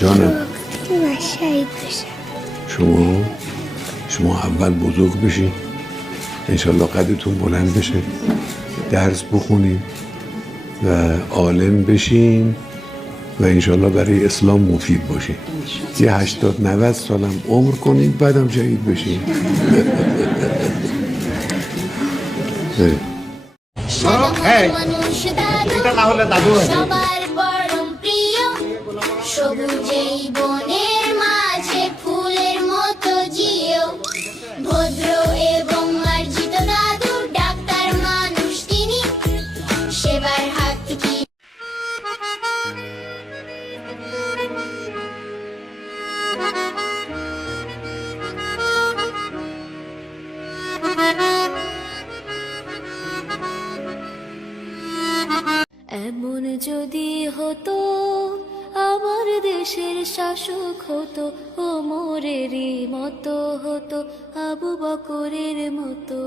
جانم من شهید بشم. شما اول بزرگ بشین، انشالله قدتون بلند بشه، درس بخونین و عالم بشین و انشالله برای اسلام مفید باشین. یه 80-90 سالم عمر کنین بعدم شهید بشین. সবার পরম প্রিয় সবুজেই বনের মাঝে ফুলের মতো জিও ভদ্র এবং মার্জিত দাদু ডাক্তার মানুষ তিনি সেবার হাত কি এমন যদি হতো আমার দেশের শাসক হতো ওমরেরই মতো হতো আবু বকরের মতো।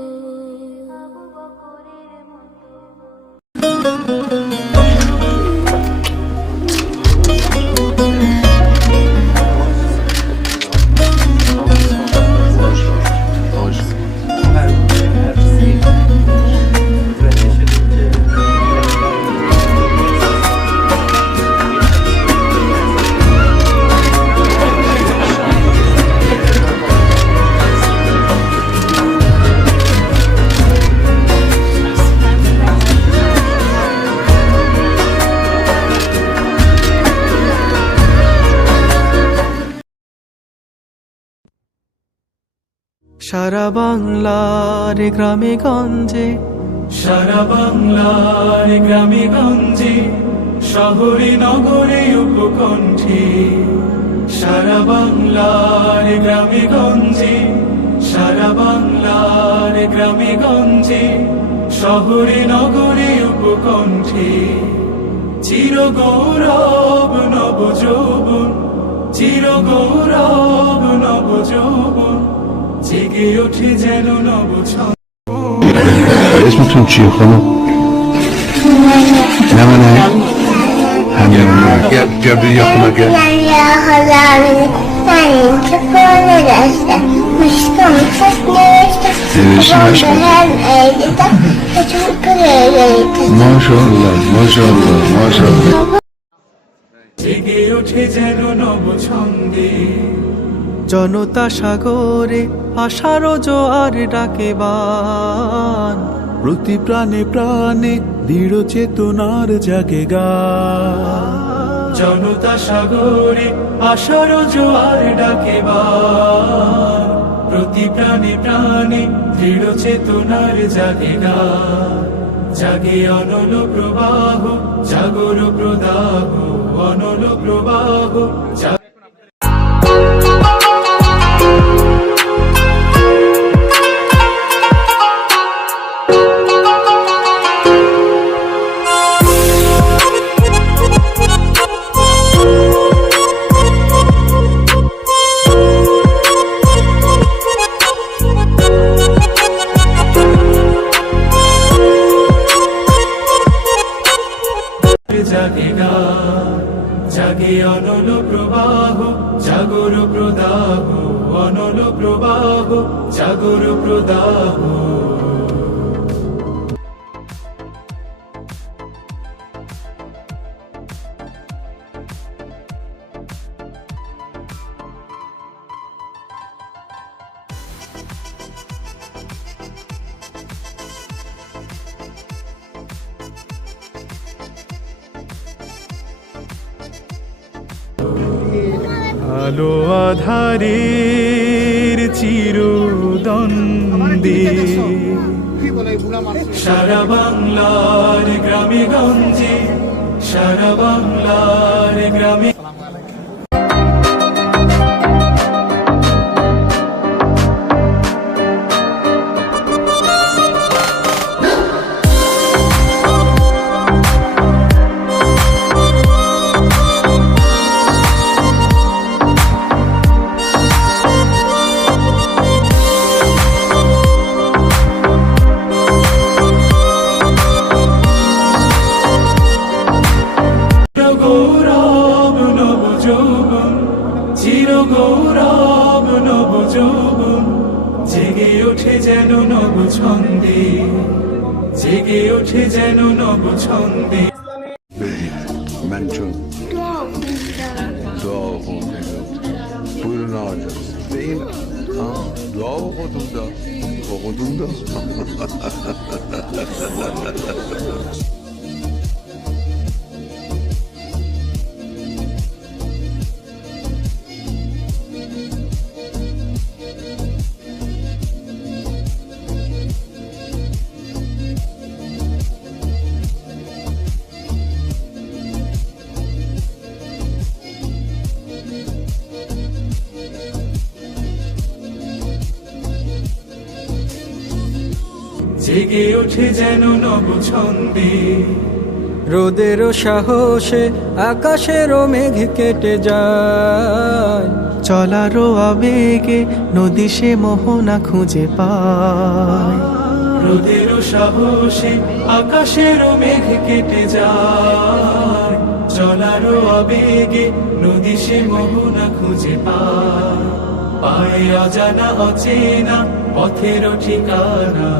সারা বাংলার গ্রামে গঞ্জে, সারা বাংলার গ্রামে গঞ্জে, শহরে নগরে উপকণ্ঠে, সারা বাংলার গ্রামে গঞ্জে, সারা বাংলার গ্রামে গঞ্জে, শহরে নগরে উপকণ্ঠে, চির গৌরব নব যৌবন, চির গৌরব নব যৌবন, জেগে ওঠে যেন নব ছন্দ। اسمتون چیه خانم؟ نه منه همین گرد یا خونه گرد یا خدا من که پانه دستم مشکم خست نوشتم نوشتی به هم ایدیدم بچون کنه ایدیدم ماشاءالله ماشاءالله ماشاءالله জেগে ওঠে যেন নব ছন্দে, জনতা সাগরে আশার জোয়ার ডাকে বান, প্রতি প্রাণে প্রাণে দৃঢ় চেতনার জাগে গান। জনতা সাগরে আশার জোয়ার ডাকে বান, প্রতি প্রাণে প্রাণে দৃঢ় চেতনার জাগে গান। জাগে অনল প্রবাহ, জাগর প্রদাহ, অনল প্রবাহ। জাগে গান, জাগে অনল প্রবাহ, জাগর প্রদাহ, অনল প্রবাহ, জাগর প্রদাহ। আলো আধারের চিরদ্বন্দ্বে, সারা বাংলার গ্রামে গঞ্জে, সারা বাংলার গ্রামে গৌরব নব গৌরব নব যৌবন, জেগে ওঠে যেন নব ছন্দে, জেগে ওঠে যেন নব ছন্দে। Mention dua okudum. Buyurun hocam. Değil. Ha, dua okudum da. Okudum da. জেগে ওঠে যেন নব ছন্দে, রোদেরও সাহসে আকাশেরও মেঘ কেটে যায়, চলারও আবেগে নদী সে মোহনা খুঁজে পায়। রোদের সাহসে আকাশেরও মেঘ কেটে যায়, চলারও আবেগে নদী সে মোহনা খুঁজে পায়। পায় অজানা অচেনা পথেরও ঠিকানা।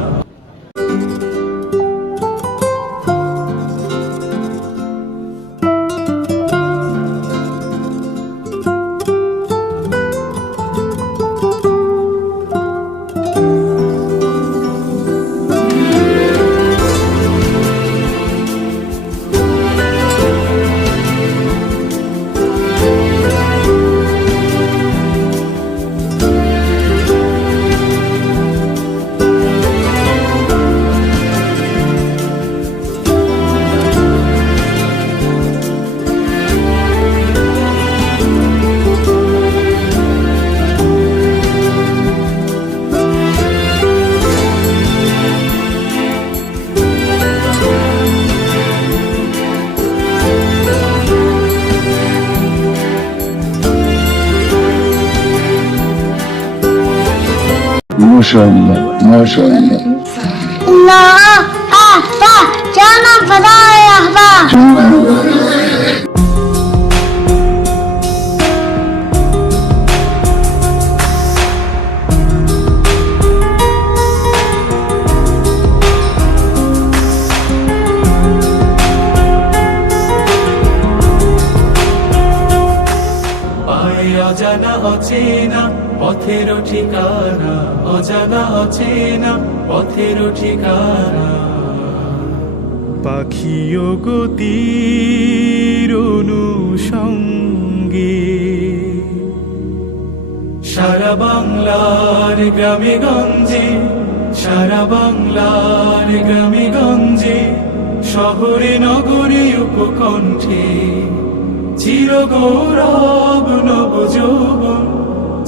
MashaAllah, MashaAllah. الله جانا فضاء يا أحباب. পায় অজানা অচেনা পথেরও ঠিকানা, অজানা অচেনা পথেরও ঠিকানা। পাখিও গতির অনুষঙ্গে, সারা বাংলার গ্রামে গঞ্জে, সারা বাংলার গ্রামে গঞ্জে, শহরে নগরে উপকণ্ঠে, চির গৌরব নব যৌবন,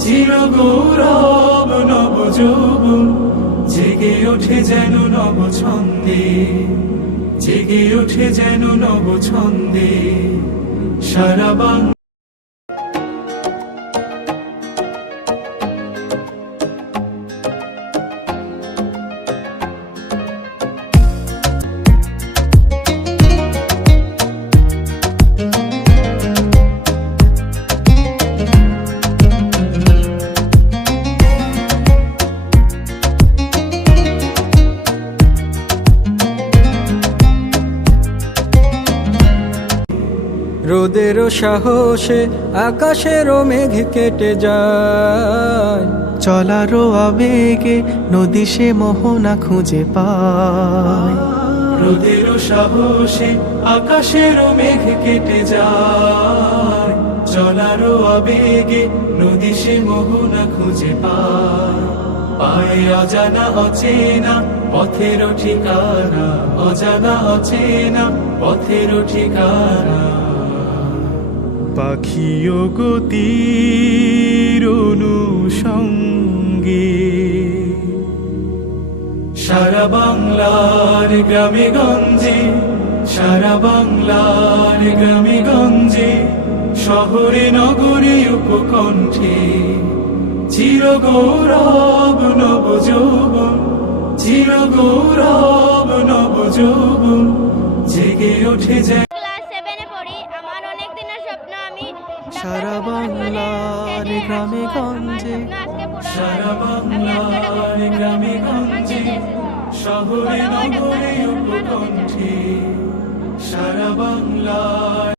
চির গৌরব নব যৌবন, জেগে ওঠে যেন নব ছন্দে, জেগে ওঠে যেন নব ছন্দে। সারা বাংলা রোদেরও সাহসে আকাশেরও মেঘ কেটে যায়, চলারও আবেগে নদী সে মোহনা খুঁজে পায়। রোদের সাহসে আকাশেরও মেঘ কেটে যায়, চলারও আবেগে নদী সে মোহনা খুঁজে পায়। পায় অজানা অচেনা পথেরও ঠিকানা, অজানা অচেনা পথেরও ঠিকানা। পাখিও গতির অনুষঙ্গে, সারা বাংলার গ্রামে গঞ্জে, সারা বাংলার গ্রামে গঞ্জে, শহরে নগরে উপকণ্ঠে, চির গৌরব নব যৌবন, চির গৌরব নব যৌবন, জেগে ওঠে যে। ক্লাস 7 এ পড়ি। আমার অনেক দিনের স্বপ্ন আমি সারা বাংলার গ্রামে গঞ্জে, সারা বাংলার গ্রামে গঞ্জে, শহরে নগরে উপকণ্ঠে